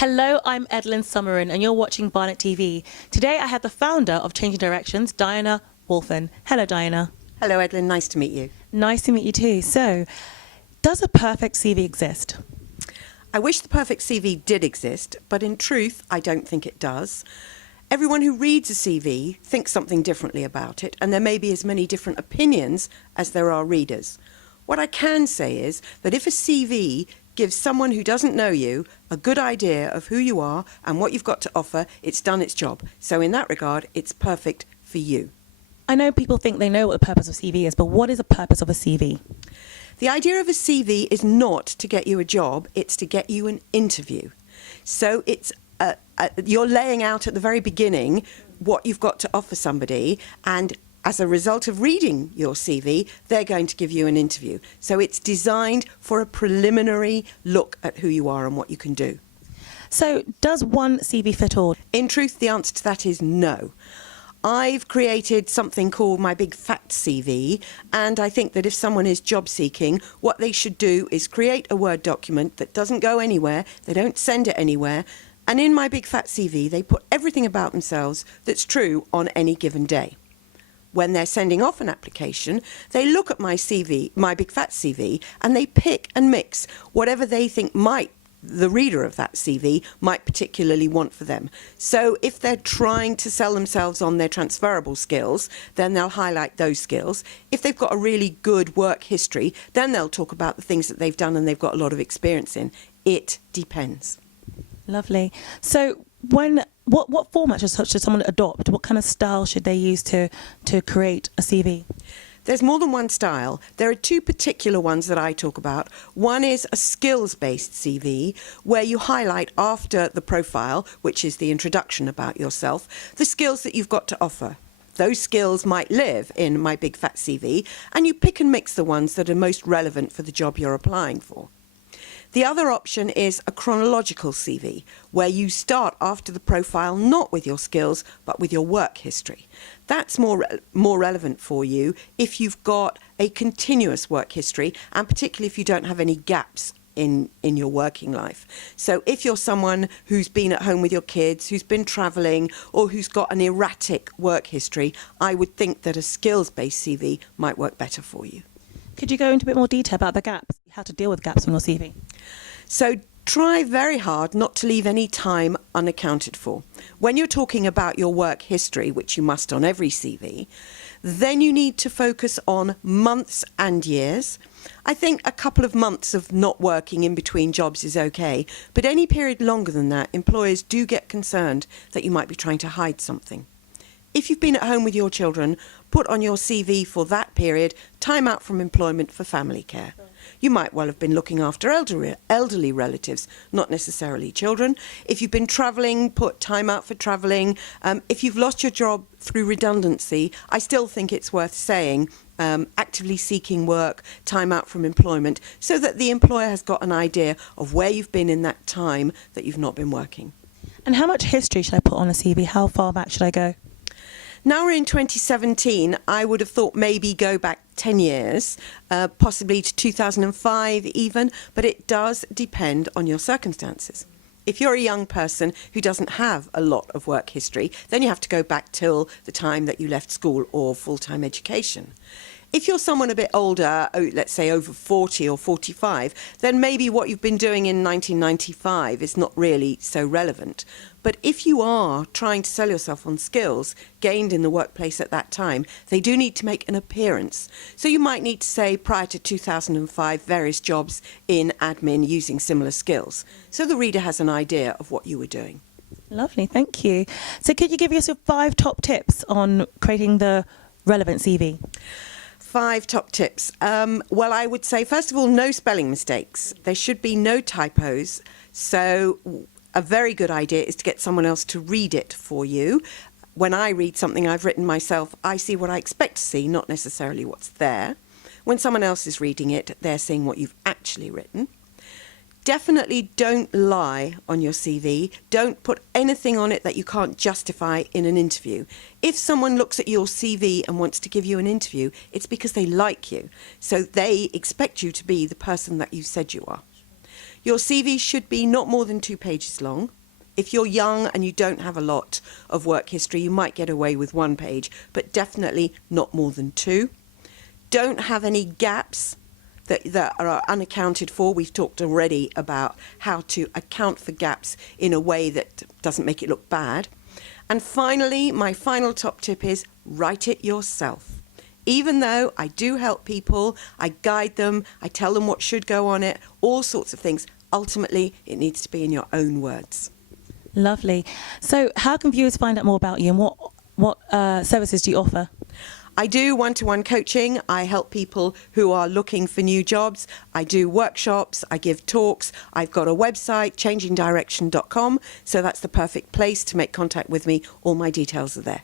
Hello, I'm Edlyn Summerin and you're watching Barnet TV. Today I have the founder of Changing Directions, Diana Wolfin. Hello, Diana. Hello, Edlyn. Nice to meet you. Nice to meet you too. So, does a perfect CV exist? I wish the perfect CV did exist, but in truth, I don't think it does. Everyone who reads a CV thinks something differently about it, and there may be as many different opinions as there are readers. What I can say is that if a CV gives someone who doesn't know you a good idea of who you are and what you've got to offer, it's done its job. So in that regard, it's perfect for you. I know people think they know what the purpose of CV is, but what is the purpose of a CV? The idea of a CV is not to get you a job, it's to get you an interview. So it's you're laying out at the very beginning what you've got to offer somebody, and as a result of reading your CV, they're going to give you an interview. So it's designed for a preliminary look at who you are and what you can do. So does one CV fit all? In truth, the answer to that is no. I've created something called my big fat CV, and I think that if someone is job seeking, what they should do is create a Word document that doesn't go anywhere, they don't send it anywhere, and in my big fat CV they put everything about themselves that's true on any given day. When they're sending off an application, they look at my CV, my big fat CV, and they pick and mix whatever they think the reader of that CV might particularly want for them. So if they're trying to sell themselves on their transferable skills, then they'll highlight those skills. If they've got a really good work history, then they'll talk about the things that they've done and they've got a lot of experience in. It depends. Lovely. So what format should someone adopt? What kind of style should they use to create a CV? There's more than one style. There are two particular ones that I talk about. One is a skills-based CV, where you highlight after the profile, which is the introduction about yourself, the skills that you've got to offer. Those skills might live in my big fat CV, and you pick and mix the ones that are most relevant for the job you're applying for. The other option is a chronological CV, where you start after the profile not with your skills, but with your work history. That's more relevant for you if you've got a continuous work history, and particularly if you don't have any gaps in your working life. So if you're someone who's been at home with your kids, who's been travelling, or who's got an erratic work history, I would think that a skills-based CV might work better for you. Could you go into a bit more detail about the gaps, how to deal with gaps in your CV? So try very hard not to leave any time unaccounted for. When you're talking about your work history, which you must on every CV, then you need to focus on months and years. I think a couple of months of not working in between jobs is okay, but any period longer than that, employers do get concerned that you might be trying to hide something. If you've been at home with your children, put on your CV for that period, time out from employment for family care. You might well have been looking after elderly relatives, not necessarily children. If you've been travelling, put time out for travelling. If you've lost your job through redundancy, I still think it's worth saying actively seeking work, time out from employment, so that the employer has got an idea of where you've been in that time that you've not been working. And how much history should I put on a CV? How far back should I go? Now we're in 2017, I would have thought maybe go back 10 years, possibly to 2005 even, but it does depend on your circumstances. If you're a young person who doesn't have a lot of work history, then you have to go back till the time that you left school or full-time education. If you're someone a bit older, let's say over 40 or 45, then maybe what you've been doing in 1995 is not really so relevant. But if you are trying to sell yourself on skills gained in the workplace at that time, they do need to make an appearance. So you might need to say prior to 2005, various jobs in admin using similar skills. So the reader has an idea of what you were doing. Lovely, thank you. So could you give us your 5 top tips on creating the relevant CV? 5 top tips. Well, I would say, first of all, no spelling mistakes. There should be no typos. So a very good idea is to get someone else to read it for you. When I read something I've written myself, I see what I expect to see, not necessarily what's there. When someone else is reading it, they're seeing what you've actually written. Definitely don't lie on your CV. Don't put anything on it that you can't justify in an interview. If someone looks at your CV and wants to give you an interview, it's because they like you. So they expect you to be the person that you said you are. Your CV should be not more than 2 pages long. If you're young and you don't have a lot of work history, you might get away with 1 page, but definitely not more than 2. Don't have any gaps that are unaccounted for. We've talked already about how to account for gaps in a way that doesn't make it look bad. And finally, my final top tip is write it yourself. Even though I do help people, I guide them, I tell them what should go on it, all sorts of things, ultimately it needs to be in your own words. Lovely. So how can viewers find out more about you, and what services do you offer? I do one-to-one coaching. I help people who are looking for new jobs. I do workshops. I give talks. I've got a website, changingdirection.com. So that's the perfect place to make contact with me. All my details are there.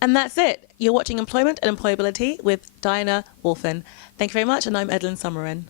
And that's it. You're watching Employment and Employability with Diana Wolfin. Thank you very much, and I'm Edlyn Summerin.